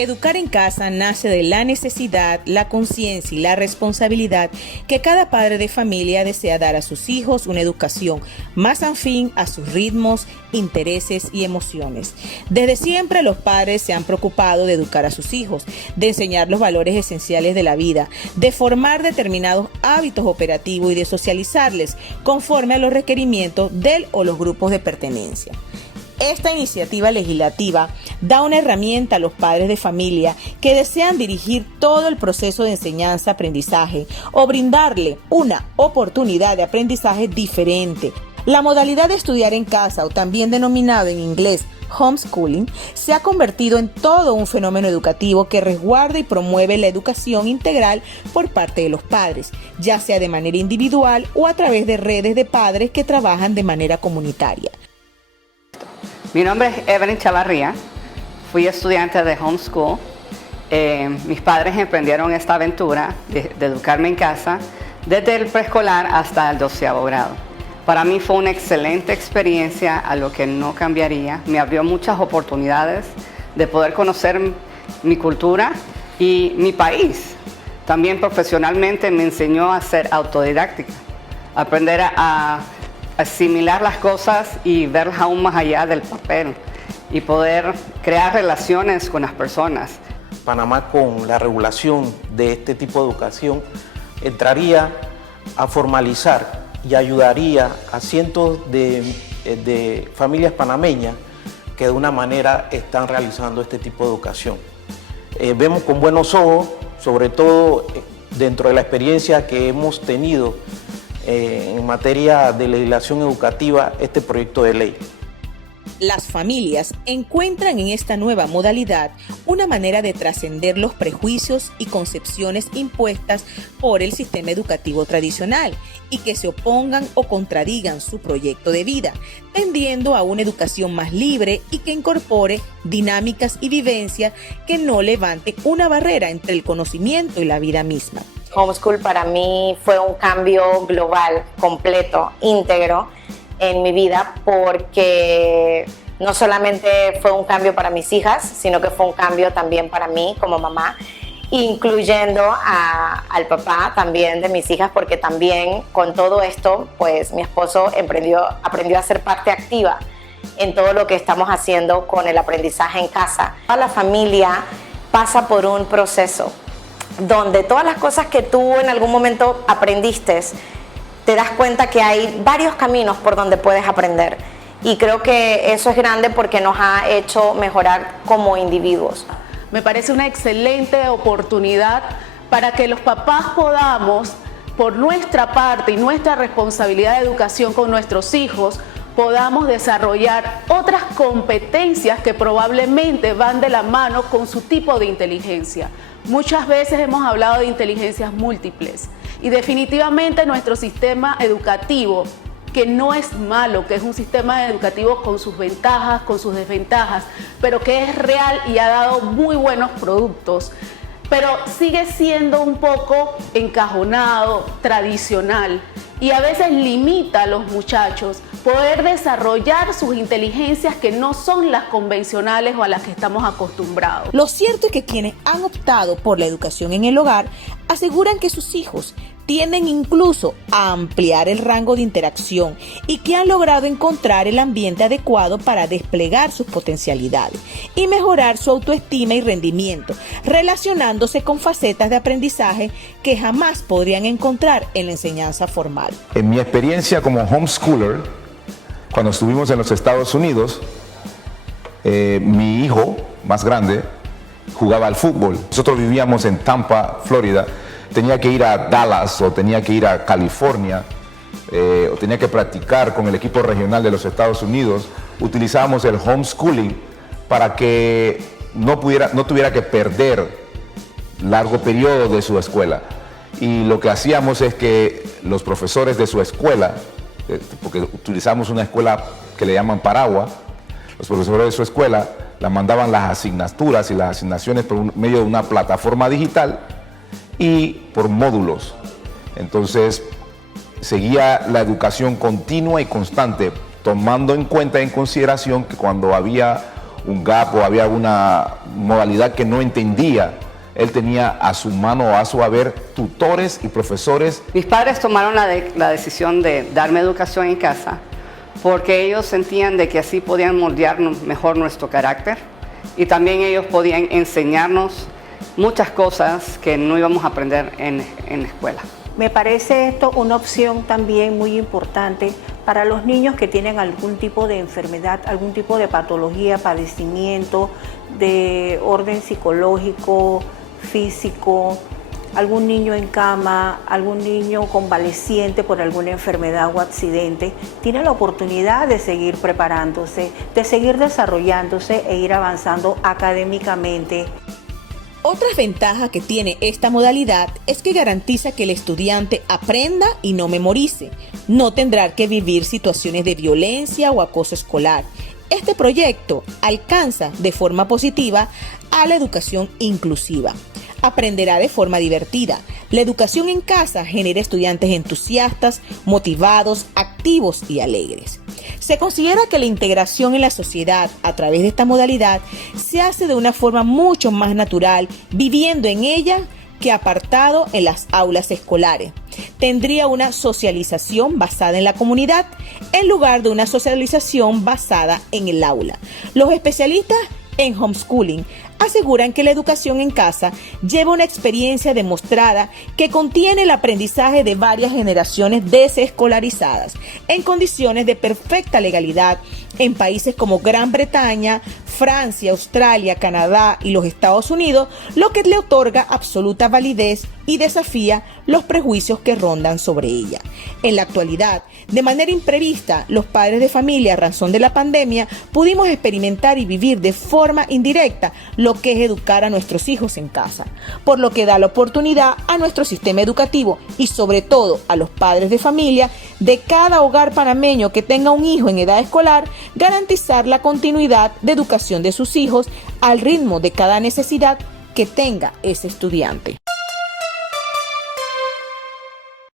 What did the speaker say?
Educar en casa nace de la necesidad, la conciencia y la responsabilidad que cada padre de familia desea dar a sus hijos una educación más afín a sus ritmos, intereses y emociones. Desde siempre los padres se han preocupado de educar a sus hijos, de enseñar los valores esenciales de la vida, de formar determinados hábitos operativos y de socializarles conforme a los requerimientos del o los grupos de pertenencia. Esta iniciativa legislativa da una herramienta a los padres de familia que desean dirigir todo el proceso de enseñanza-aprendizaje o brindarle una oportunidad de aprendizaje diferente. La modalidad de estudiar en casa, o también denominado en inglés homeschooling, se ha convertido en todo un fenómeno educativo que resguarda y promueve la educación integral por parte de los padres, ya sea de manera individual o a través de redes de padres que trabajan de manera comunitaria. Mi nombre es Evelyn Chavarría, fui estudiante de homeschool. Mis padres emprendieron esta aventura de educarme en casa desde el preescolar hasta el 12º grado. Para mí fue una excelente experiencia, a lo que no cambiaría. Me abrió muchas oportunidades de poder conocer mi cultura y mi país. También profesionalmente me enseñó a ser autodidáctica, aprender a asimilar las cosas y verlas aún más allá del papel y poder crear relaciones con las personas. Panamá, con la regulación de este tipo de educación, entraría a formalizar y ayudaría a cientos de familias panameñas que de una manera están realizando este tipo de educación. Vemos con buenos ojos, sobre todo dentro de la experiencia que hemos tenido en materia de legislación educativa, este proyecto de ley. Las familias encuentran en esta nueva modalidad una manera de trascender los prejuicios y concepciones impuestas por el sistema educativo tradicional y que se opongan o contradigan su proyecto de vida, tendiendo a una educación más libre y que incorpore dinámicas y vivencias que no levanten una barrera entre el conocimiento y la vida misma. Homeschool para mí fue un cambio global, completo, íntegro en mi vida, porque no solamente fue un cambio para mis hijas, sino que fue un cambio también para mí como mamá, incluyendo al papá también de mis hijas, porque también con todo esto, pues mi esposo aprendió a ser parte activa en todo lo que estamos haciendo con el aprendizaje en casa. Toda la familia pasa por un proceso donde todas las cosas que tú en algún momento aprendiste, te das cuenta que hay varios caminos por donde puedes aprender. Y creo que eso es grande porque nos ha hecho mejorar como individuos. Me parece una excelente oportunidad para que los papás podamos, por nuestra parte y nuestra responsabilidad de educación con nuestros hijos, podamos desarrollar otras competencias que probablemente van de la mano con su tipo de inteligencia. Muchas veces hemos hablado de inteligencias múltiples y definitivamente nuestro sistema educativo, que no es malo, que es un sistema educativo con sus ventajas, con sus desventajas, pero que es real y ha dado muy buenos productos, pero sigue siendo un poco encajonado, tradicional, y a veces limita a los muchachos poder desarrollar sus inteligencias que no son las convencionales o a las que estamos acostumbrados. Lo cierto es que quienes han optado por la educación en el hogar aseguran que sus hijos tienden incluso a ampliar el rango de interacción y que han logrado encontrar el ambiente adecuado para desplegar sus potencialidades y mejorar su autoestima y rendimiento, relacionándose con facetas de aprendizaje que jamás podrían encontrar en la enseñanza formal. En mi experiencia como homeschooler, cuando estuvimos en los Estados Unidos, mi hijo más grande jugaba al fútbol. Nosotros vivíamos en Tampa, Florida. Tenía que ir a Dallas o tenía que ir a California o tenía que practicar con el equipo regional de los Estados Unidos. Utilizábamos el homeschooling para que no tuviera que perder largo periodo de su escuela. Y lo que hacíamos es que los profesores de su escuela, porque utilizamos una escuela que le llaman Paragua, los profesores de su escuela la mandaban las asignaturas y las asignaciones por medio de una plataforma digital y por módulos. Entonces seguía la educación continua y constante, tomando en cuenta, en consideración que cuando había un gap o había alguna modalidad que no entendía, él tenía a su mano o a su haber tutores y profesores. Mis padres tomaron la decisión de darme educación en casa porque ellos sentían de que así podían moldear mejor nuestro carácter y también ellos podían enseñarnos muchas cosas que no íbamos a aprender en la escuela. Me parece esto una opción también muy importante para los niños que tienen algún tipo de enfermedad, algún tipo de patología, padecimiento de orden psicológico, físico, algún niño en cama, algún niño convaleciente por alguna enfermedad o accidente, tiene la oportunidad de seguir preparándose, de seguir desarrollándose e ir avanzando académicamente. Otras ventajas que tiene esta modalidad es que garantiza que el estudiante aprenda y no memorice. No tendrá que vivir situaciones de violencia o acoso escolar. Este proyecto alcanza de forma positiva a la educación inclusiva. Aprenderá de forma divertida. La educación en casa genera estudiantes entusiastas, motivados, activos y alegres. Se considera que la integración en la sociedad a través de esta modalidad se hace de una forma mucho más natural, viviendo en ella que apartado en las aulas escolares. Tendría una socialización basada en la comunidad en lugar de una socialización basada en el aula. Los especialistas en homeschooling aseguran que la educación en casa lleva una experiencia demostrada que contiene el aprendizaje de varias generaciones desescolarizadas en condiciones de perfecta legalidad en países como Gran Bretaña, Francia, Australia, Canadá y los Estados Unidos, lo que le otorga absoluta validez y desafía los prejuicios que rondan sobre ella. En la actualidad, de manera imprevista, los padres de familia, a razón de la pandemia, pudimos experimentar y vivir de forma indirecta lo que es educar a nuestros hijos en casa, por lo que da la oportunidad a nuestro sistema educativo y sobre todo a los padres de familia de cada hogar panameño que tenga un hijo en edad escolar, garantizar la continuidad de educación de sus hijos al ritmo de cada necesidad que tenga ese estudiante.